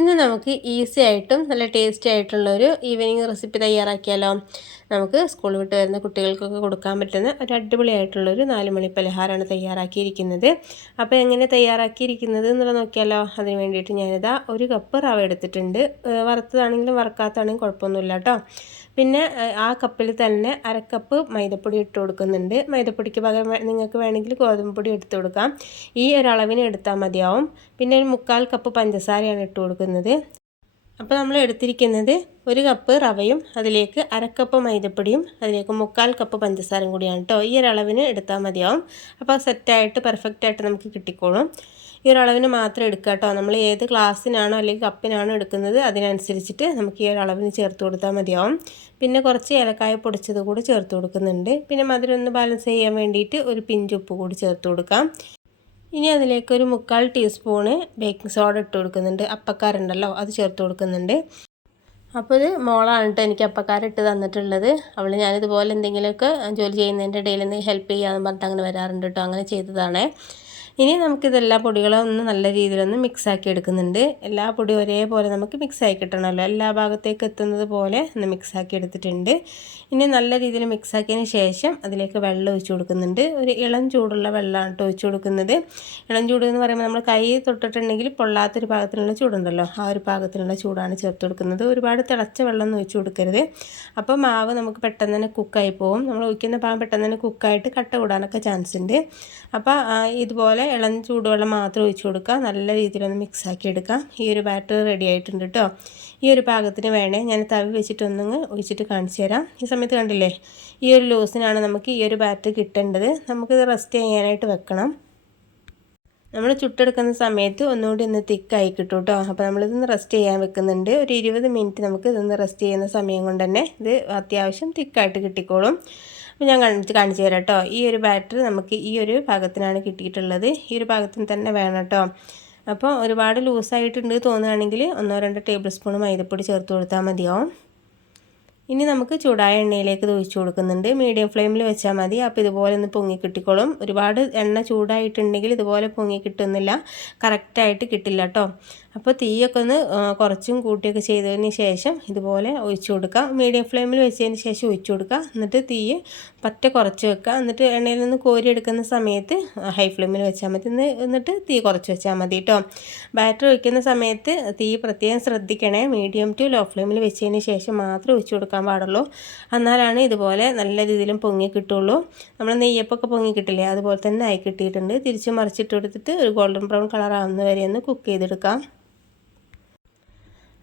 ഇന്ന് നമുക്ക് ഈസി ആയിട്ടും നല്ല ടേസ്റ്റി ആയിട്ടുള്ളൊരു ഈവനിങ് റെസിപ്പി തയ്യാറാക്കിയാലോ. നമുക്ക് സ്കൂൾ വിട്ട് വരുന്ന കുട്ടികൾക്കൊക്കെ കൊടുക്കാൻ പറ്റുന്ന ഒരു അടിപൊളിയായിട്ടുള്ളൊരു 4 മണി പലഹാരമാണ് തയ്യാറാക്കിയിരിക്കുന്നത്. അപ്പോൾ എങ്ങനെ തയ്യാറാക്കിയിരിക്കുന്നത് എന്നുള്ളത് നോക്കിയാലോ. അതിന് വേണ്ടിയിട്ട് ഞാനിതാ 1 കപ്പ് റവ എടുത്തിട്ടുണ്ട്. വറുത്തതാണെങ്കിലും വറുക്കാത്തതാണെങ്കിലും കുഴപ്പമൊന്നുമില്ല കേട്ടോ. പിന്നെ ആ കപ്പിൽ തന്നെ 1/2 കപ്പ് മൈദപ്പൊടി ഇട്ട് കൊടുക്കുന്നുണ്ട്. മൈദപ്പൊടിക്ക് പകരം നിങ്ങൾക്ക് വേണമെങ്കിൽ ഗോതമ്പ് പൊടി എടുത്ത് കൊടുക്കാം. ഈ ഒരളവിന് എടുത്താൽ മതിയാവും. പിന്നെ ഒരു 1/4 കപ്പ് പഞ്ചസാരയാണ് ഇട്ട് കൊടുക്കുന്നത്. അപ്പോൾ നമ്മൾ എടുത്തിരിക്കുന്നത് 1 കപ്പ് റവയും അതിലേക്ക് 1/2 കപ്പ് മൈദപ്പൊടിയും അതിലേക്ക് 1/4 കപ്പ് പഞ്ചസാരയും കൂടിയാണ് കേട്ടോ. ഈ ഒരളവിന് എടുത്താൽ മതിയാവും. അപ്പോൾ സെറ്റായിട്ട് പെർഫെക്റ്റായിട്ട് നമുക്ക് കിട്ടിക്കോളും. ഈ ഒരളവിന് മാത്രം എടുക്കുക കേട്ടോ. നമ്മൾ ഏത് ഗ്ലാസ്സിനാണോ അല്ലെങ്കിൽ കപ്പിനാണോ എടുക്കുന്നത് അതിനനുസരിച്ചിട്ട് നമുക്ക് ഈ ഒരളവിന് ചേർത്ത് കൊടുത്താൽ മതിയാവും. പിന്നെ കുറച്ച് ഏലക്കായ പൊടിച്ചത് കൂടി ചേർത്ത് കൊടുക്കുന്നുണ്ട്. പിന്നെ മധുരം ഒന്ന് ബാലൻസ് ചെയ്യാൻ വേണ്ടിയിട്ട് ഒരു പിഞ്ച് ഉപ്പ് കൂടി ചേർത്ത് കൊടുക്കാം. ഇനി അതിലേക്ക് ഒരു 1/4 ടീസ്പൂണ് ബേക്കിംഗ് സോഡ ഇട്ട് കൊടുക്കുന്നുണ്ട്. അപ്പക്കാരുണ്ടല്ലോ അത് ചേർത്ത് കൊടുക്കുന്നുണ്ട്. അപ്പോൾ ഇത് മോളാണ് കേട്ടോ എനിക്ക് അപ്പക്കാരിട്ട് തന്നിട്ടുള്ളത്. ഞാനിതുപോലെ എന്തെങ്കിലുമൊക്കെ ജോലി ചെയ്യുന്നതിൻ്റെ ഇടയിൽ ഹെൽപ്പ് ചെയ്യാമെന്ന് പറഞ്ഞിട്ട് അങ്ങനെ വരാറുണ്ട് കേട്ടോ. അങ്ങനെ ചെയ്തതാണേ. ഇനി നമുക്കിതെല്ലാ പൊടികളും ഒന്ന് നല്ല രീതിയിലൊന്ന് മിക്സാക്കി എടുക്കുന്നുണ്ട്. എല്ലാ പൊടിയും ഒരേപോലെ നമുക്ക് മിക്സാക്കി കിട്ടണമല്ലോ. എല്ലാ ഭാഗത്തേക്ക് എത്തുന്നത് പോലെ ഒന്ന് മിക്സാക്കി എടുത്തിട്ടുണ്ട്. ഇനി നല്ല രീതിയിൽ മിക്സാക്കിയതിന് ശേഷം അതിലേക്ക് വെള്ളം ഒഴിച്ച് കൊടുക്കുന്നുണ്ട്. ഒരു ഇളം ചൂടുള്ള വെള്ളമാണ് കേട്ടോ ഒഴിച്ച് കൊടുക്കുന്നത്. ഇളം ചൂട് എന്ന് പറയുമ്പോൾ നമ്മൾ കൈ തൊട്ടിട്ടുണ്ടെങ്കിൽ പൊള്ളാത്തൊരു പാകത്തിനുള്ള ചൂടുണ്ടല്ലോ, ആ ഒരു പാകത്തിനുള്ള ചൂടാണ് ചേർത്ത് കൊടുക്കുന്നത്. ഒരുപാട് തിളച്ച വെള്ളം ഒന്നും ഒഴിച്ച് കൊടുക്കരുത്. അപ്പോൾ മാവ് നമുക്ക് പെട്ടെന്ന് തന്നെ കുക്കായി പോകും. നമ്മൾ ഒഴിക്കുന്ന പാകം പെട്ടെന്ന് തന്നെ കുക്കായിട്ട് കട്ട കൂടാനൊക്കെ ചാൻസ് ഉണ്ട്. അപ്പോൾ ഇതുപോലെ ഇളം ചൂടുവെള്ളം മാത്രം ഒഴിച്ച് കൊടുക്കുക. നല്ല രീതിയിലൊന്ന് മിക്സാക്കി എടുക്കാം. ഈ ഒരു ബാറ്റർ റെഡി ആയിട്ടുണ്ട് കേട്ടോ. ഈ ഒരു പാകത്തിന് വേണേ ഞാൻ തവി വെച്ചിട്ടൊന്നങ്ങ് ഒഴിച്ചിട്ട് കാണിച്ചു തരാം. ഈ സമയത്ത് കണ്ടില്ലേ, ഈ ഒരു ലൂസിനാണ് നമുക്ക് ഈ ഒരു ബാറ്റർ കിട്ടേണ്ടത്. നമുക്കിത് റെസ്റ്റ് ചെയ്യാനായിട്ട് വെക്കണം. നമ്മൾ ചുട്ടെടുക്കുന്ന സമയത്ത് ഒന്നുകൂടി ഒന്ന് തിക്കായി കിട്ടും കേട്ടോ. അപ്പോൾ നമ്മളിതൊന്ന് റെസ്റ്റ് ചെയ്യാൻ വെക്കുന്നുണ്ട്. ഒരു 20 മിനിറ്റ് നമുക്ക് ഇതൊന്ന് റെസ്റ്റ് ചെയ്യുന്ന സമയം കൊണ്ട് തന്നെ ഇത് അത്യാവശ്യം തിക്കായിട്ട് കിട്ടിക്കോളും. അപ്പോൾ ഞാൻ കാണിച്ചു തരാം കേട്ടോ. ഈ ഒരു ബാറ്റർ നമുക്ക് ഈ ഒരു പാകത്തിനാണ് കിട്ടിയിട്ടുള്ളത്. ഈ ഒരു പാകത്തിന് തന്നെ വേണം കേട്ടോ. അപ്പോൾ ഒരുപാട് ലൂസായിട്ടുണ്ട് തോന്നുകയാണെങ്കിൽ 1-2 ടേബിൾ സ്പൂൺ മൈദപ്പൊടി ചേർത്ത് കൊടുത്താൽ മതിയാവും. ഇനി നമുക്ക് ചൂടായ എണ്ണയിലേക്ക് ഇത് ഒഴിച്ച് കൊടുക്കുന്നുണ്ട്. മീഡിയം ഫ്ലെയിമിൽ വെച്ചാൽ മതി. അപ്പോൾ ഇതുപോലെ ഒന്ന് പൊങ്ങി കിട്ടിക്കോളും. ഒരുപാട് എണ്ണ ചൂടായിട്ടുണ്ടെങ്കിൽ ഇതുപോലെ പൊങ്ങി കിട്ടുന്നില്ല, കറക്റ്റായിട്ട് കിട്ടില്ല കേട്ടോ. അപ്പോൾ തീയൊക്കെ ഒന്ന് കുറച്ചും കൂട്ടിയൊക്കെ ചെയ്തതിന് ശേഷം ഇതുപോലെ ഒഴിച്ച് കൊടുക്കുക. മീഡിയം ഫ്ലെയിമിൽ വെച്ചതിന് ശേഷം ഒഴിച്ച് കൊടുക്കുക. എന്നിട്ട് തീ പറ്റ കുറച്ച് വെക്കുക. എന്നിട്ട് എണ്ണയിൽ നിന്ന് കോരിയെടുക്കുന്ന സമയത്ത് ഹൈ ഫ്ലെയിമിൽ വെച്ചാൽ മതി. എന്നിട്ട് തീ കുറച്ച് വെച്ചാൽ മതി കേട്ടോ. ബാറ്റർ ഒഴിക്കുന്ന സമയത്ത് തീ പ്രത്യേകം ശ്രദ്ധിക്കണേ. മീഡിയം ടു ലോ ഫ്ലെയിമിൽ വെച്ചതിന് ശേഷം മാത്രം ഒഴിച്ച് കൊടുക്കാൻ പാടുള്ളൂ. എന്നാലാണ് ഇതുപോലെ നല്ല രീതിയിലും പൊങ്ങി കിട്ടുള്ളൂ. നമ്മൾ നെയ്യപ്പൊക്കെ പൊങ്ങി കിട്ടില്ലേ, അതുപോലെ തന്നെ ആയി കിട്ടിയിട്ടുണ്ട്. തിരിച്ച് മറിച്ചിട്ട് കൊടുത്തിട്ട് ഒരു ഗോൾഡൻ ബ്രൗൺ കളർ ആവുന്ന വരെ ഒന്ന് കുക്ക് ചെയ്തെടുക്കാം.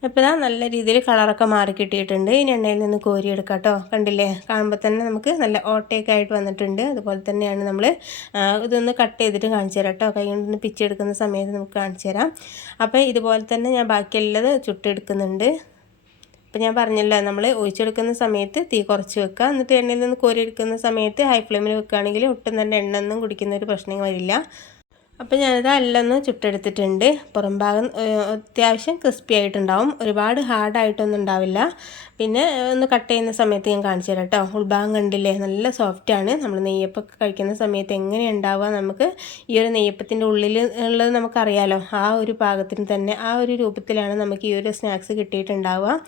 അപ്പോൾ ഇതാ നല്ല രീതിയിൽ കളറൊക്കെ മാറി കിട്ടിയിട്ടുണ്ട്. ഇനി എണ്ണയിൽ നിന്ന് കോരിയെടുക്കാം കേട്ടോ. കണ്ടില്ലേ, കാണുമ്പോൾ തന്നെ നമുക്ക് നല്ല ഓട്ടയൊക്കെ ആയിട്ട് വന്നിട്ടുണ്ട്. അതുപോലെ തന്നെയാണ് നമ്മൾ ഇതൊന്ന് കട്ട് ചെയ്തിട്ട് കാണിച്ചു തരാം കേട്ടോ. കൈ കൊണ്ടൊന്ന് പിച്ചെടുക്കുന്ന സമയത്ത് നമുക്ക് കാണിച്ചു തരാം. അപ്പോൾ ഇതുപോലെ തന്നെ ഞാൻ ബാക്കിയുള്ളത് ചുട്ടെടുക്കുന്നുണ്ട്. അപ്പോൾ ഞാൻ പറഞ്ഞല്ലോ, നമ്മൾ ഒഴിച്ചെടുക്കുന്ന സമയത്ത് തീ കുറച്ച് വെക്കുക. എന്നിട്ട് എണ്ണയിൽ നിന്ന് കോരിയെടുക്കുന്ന സമയത്ത് ഹൈ ഫ്ലെയിമിൽ വെക്കുകയാണെങ്കിൽ ഒട്ടും തന്നെ എണ്ണ ഒന്നും കുടിക്കുന്ന ഒരു പ്രശ്നം വരില്ല. അപ്പോൾ ഞാനിത് എല്ലാം ഒന്ന് ചുട്ടെടുത്തിട്ടുണ്ട്. പുറം ഭാഗം അത്യാവശ്യം ക്രിസ്പി ആയിട്ടുണ്ടാവും. ഒരുപാട് ഹാർഡായിട്ടൊന്നും ഉണ്ടാവില്ല. പിന്നെ ഒന്ന് കട്ട് ചെയ്യുന്ന സമയത്ത് ഞാൻ കാണിച്ചു തരാം കേട്ടോ. ഉൾഭാഗം കണ്ടില്ലേ, നല്ല സോഫ്റ്റാണ്. നമ്മൾ നെയ്യപ്പൊക്കെ കഴിക്കുന്ന സമയത്ത് എങ്ങനെ ഉണ്ടാവുക, നമുക്ക് ഈ ഒരു നെയ്യപ്പത്തിൻ്റെ ഉള്ളിൽ ഉള്ളത് നമുക്കറിയാലോ. ആ ഒരു പാകത്തിന് തന്നെ ആ ഒരു രൂപത്തിലാണ് നമുക്ക് ഈ ഒരു സ്നാക്സ് കിട്ടിയിട്ടുണ്ടാവുക.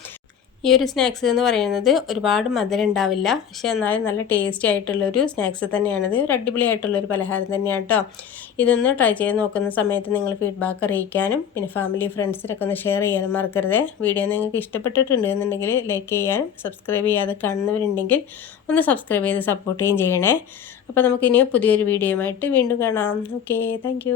ഈ ഒരു സ്നാക്സ് എന്ന് പറയുന്നത് ഒരുപാട് മധുരം ഉണ്ടാവില്ല, പക്ഷേ എന്നാലും നല്ല ടേസ്റ്റി ആയിട്ടുള്ളൊരു സ്നാക്സ് തന്നെയാണിത്. ഒരു അടിപൊളിയായിട്ടുള്ളൊരു പലഹാരം തന്നെയാണ് കേട്ടോ. ഇതൊന്ന് ട്രൈ ചെയ്ത് നോക്കുന്ന സമയത്ത് നിങ്ങൾ ഫീഡ്ബാക്ക് അറിയിക്കാനും പിന്നെ ഫാമിലി ഫ്രണ്ട്സിനൊക്കെ ഒന്ന് ഷെയർ ചെയ്യാനും മറക്കരുത്. വീഡിയോ നിങ്ങൾക്ക് ഇഷ്ടപ്പെട്ടിട്ടുണ്ട് എന്നുണ്ടെങ്കിൽ ലൈക്ക് ചെയ്യാനും സബ്സ്ക്രൈബ് ചെയ്യാതെ കാണുന്നവരുണ്ടെങ്കിൽ ഒന്ന് സബ്സ്ക്രൈബ് ചെയ്ത് സപ്പോർട്ട് ചെയ്യുകയും ചെയ്യണേ. അപ്പോൾ നമുക്കിനി പുതിയൊരു വീഡിയോയുമായിട്ട് വീണ്ടും കാണാം. Okay, thank